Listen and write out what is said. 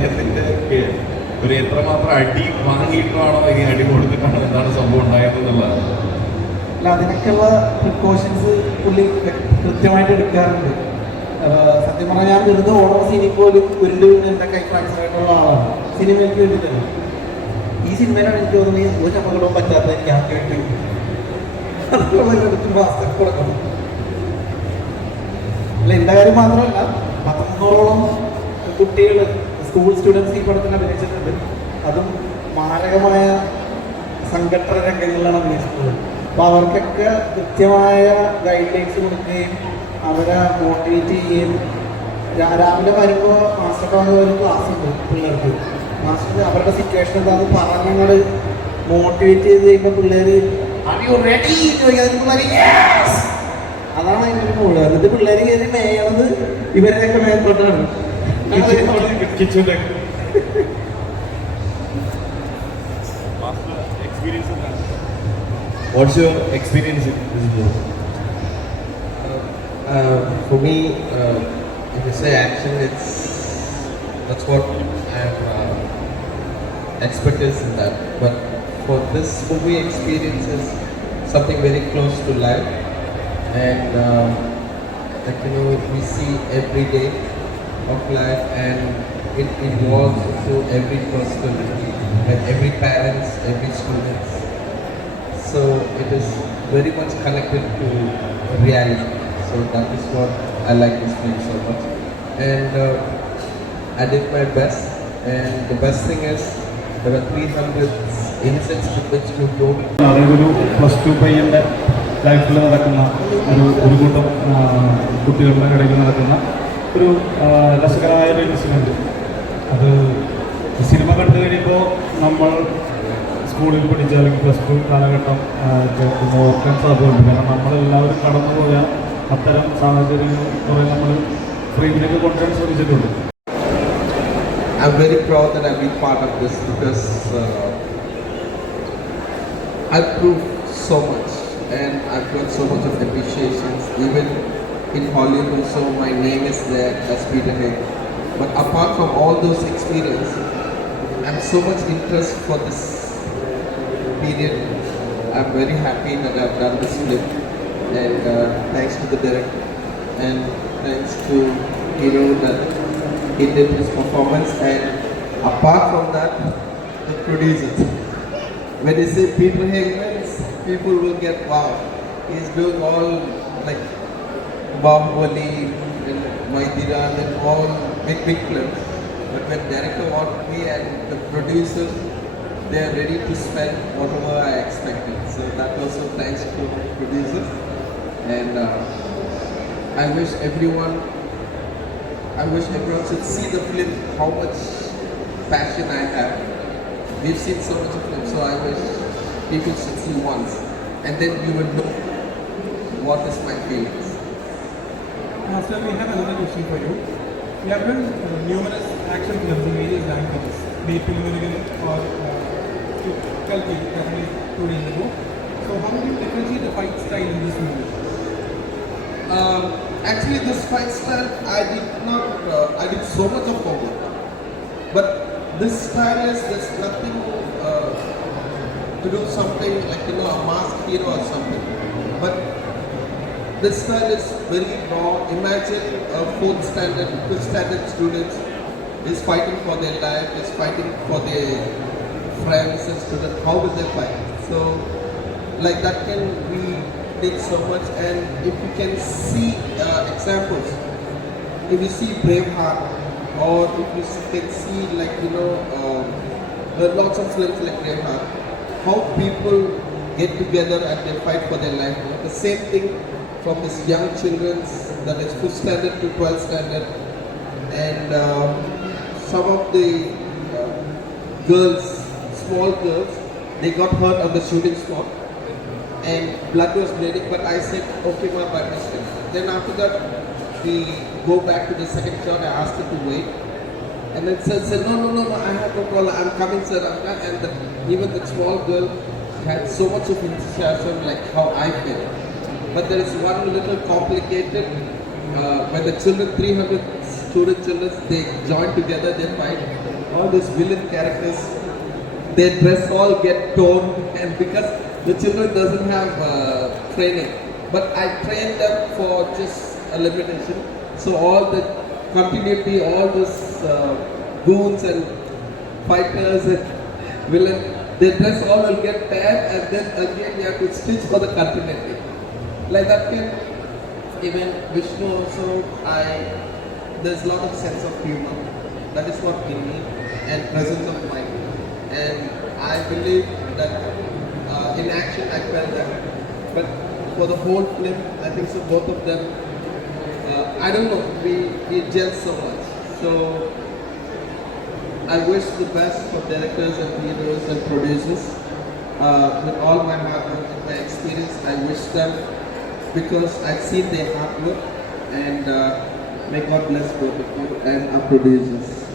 അദ്ദേഹത്തിന്റെ ഒരു എത്രമാത്രം അടി വാങ്ങിയിട്ടാണോ ഈ അടി കൊടുത്തിട്ടാണോ എന്താണ് സംഭവം ഉണ്ടായതെന്നുള്ളതാണ്. അല്ല, അതിനൊക്കെയുള്ള പ്രിക്കോഷൻസ് പുള്ളി കൃത്യമായിട്ട് എടുക്കാറുണ്ട്. സത്യം പറഞ്ഞാൽ ഞാൻ വെറുതെ ഓരോ സിനിമ പോലും ഉരുണ്ട് എൻ്റെ കൈ ഫ്രാക്ചർ ആയിട്ടുള്ള ആളാണ് സിനിമയ്ക്ക് വേണ്ടി തന്നെ. ഈ സിനിമയിലാണ് എനിക്ക് തോന്നുന്നത് ഒരു അപകടവും പറ്റാത്ത എനിക്ക് ആദ്യമായിട്ട് മാസ്റ്റർ കൊടുക്കണം. അല്ല, എൻ്റെ കാര്യം മാത്രമല്ല 13ഓളം കുട്ടികൾ സ്കൂൾ സ്റ്റുഡൻസ് ഈ പടത്തിൽ അഭിനയിച്ചിട്ടുണ്ട്. അതും മാരകമായ സംഘടന രംഗങ്ങളിലാണ് അഭിനയിച്ചിട്ടുള്ളത്. അപ്പോൾ അവർക്കൊക്കെ കൃത്യമായ ഗൈഡ് ലൈൻസ് കൊടുക്കുകയും അവരെ മോട്ടിവേറ്റ് ചെയ്യുകയും രാവിലെ വരുമ്പോൾ മാസ്റ്റർ ഒരു ക്ലാസ് ഉണ്ട് പിള്ളേർക്ക്. മാസ്റ്റർ അവരുടെ സിറ്റുവേഷൻ എന്താണെന്ന് പറഞ്ഞങ്ങൾ മോട്ടിവേറ്റ് ചെയ്ത് കഴിയുമ്പോൾ പിള്ളേർ റെഡി അതാണ് അതിൻ്റെ കൂടുതൽ. എന്നിട്ട് പിള്ളേർ കയറി മേയണത് ഇവരുടെയൊക്കെ മേത്തോട്ടാണ്. What's your experience in this movie? For me, if you say action, that's what I'm expertise in that. But for this movie, experience is something very close to life, and like we see every day of life, and it involves to every person, like every parents, every students. So it is very much connected to reality. So that is what I like this film so much. And I did my best. And the best thing is there were 300 innocents with which to go. ഒരു +2 പയ്യൻ്റെ ലൈഫിൽ നടക്കുന്ന ഒരു കൂട്ടം കുട്ടികളുടെ ഇടയിൽ നടക്കുന്ന ഒരു രസകരമായ ഒരു ഇൻസിഡൻറ്റ്. അത് സിനിമ കണ്ടു കഴിയുമ്പോൾ നമ്മൾ സ്കൂളിൽ പഠിച്ച അല്ലെങ്കിൽ +2 കാലഘട്ടം ഓർക്കാൻ സാധ്യതയുണ്ട്. കാരണം നമ്മളെല്ലാവരും കടന്നുപോയ അത്തരം സാഹചര്യങ്ങൾ കുറേ നമ്മൾ ഫ്രെയിമിലേക്ക് കൊണ്ടുവരാൻ ശ്രമിച്ചിട്ടുണ്ട്. I'm very proud that I've been part of this because I've proved so much and I've got so much of appreciations. Even in Hollywood also my name is there as Peter Haig. But apart from all those experiences, I'm so much interest for this period. I'm very happy that I've done this film, and thanks to the director and thanks to hero that he did his performance, and apart from that, the producers. When they say Peter Haig, people will get wow. He's doing all like Bahubali and Maithiran and all big films. But when director wanted me and the producers, they are ready to spend whatever I expected. So that also thanks to the producers. And I wish everyone should see the film, how much passion I have. We've seen so much of it, so I wish people should see once, and then you will know what is my feelings. Master, we have another question for you. We have done numerous action films in various languages, be it Telugu or Kalki, that is 2 days ago. So how do you differentiate the fight style in this movie? Actually, this fight style, I did so much of homework. But this style is, there's nothing to do something like, a masked hero or something. But this style is very raw. Imagine a 4th standard, 5th standard students is fighting for their life, is fighting for their friends and students. How will they fight? So, like that can be did so much. And if you can see examples, if you see Braveheart, or if you can see like there are lots of films like Braveheart, how people get together and they fight for their life. The same thing from this young children, that is 5th standard to 12th standard, and some of the girls, small girls, they got hurt on the shooting spot and blood was bleeding, but I said okay ma, by mistake. Then after that we go back to the second shot. I asked her to wait, and then sir said no, I have no problem, I'm coming sir, and even the small girl had so much of enthusiasm like how I feel. But there is one little complicated when the children 300 student children, they join together, they fight. All these villain characters, their dress all get torn, and because the children doesn't have training, but I train them for just a limitation. So all the continuity, all those goons and fighters and villain, their dress all will get bad, and then again you have to stitch for the continuity. Like that kid, even Vishnu also, there's a lot of sense of humor. That is what we need, and presence of mind. And I believe that in action I felt that. But for the whole film, I think so both of them, I don't know, we gel so much. So I wish the best for directors and heroes and producers. With all my hard work and my experience, I wish them, because I've seen their hard work, and may God bless both of you and our producers.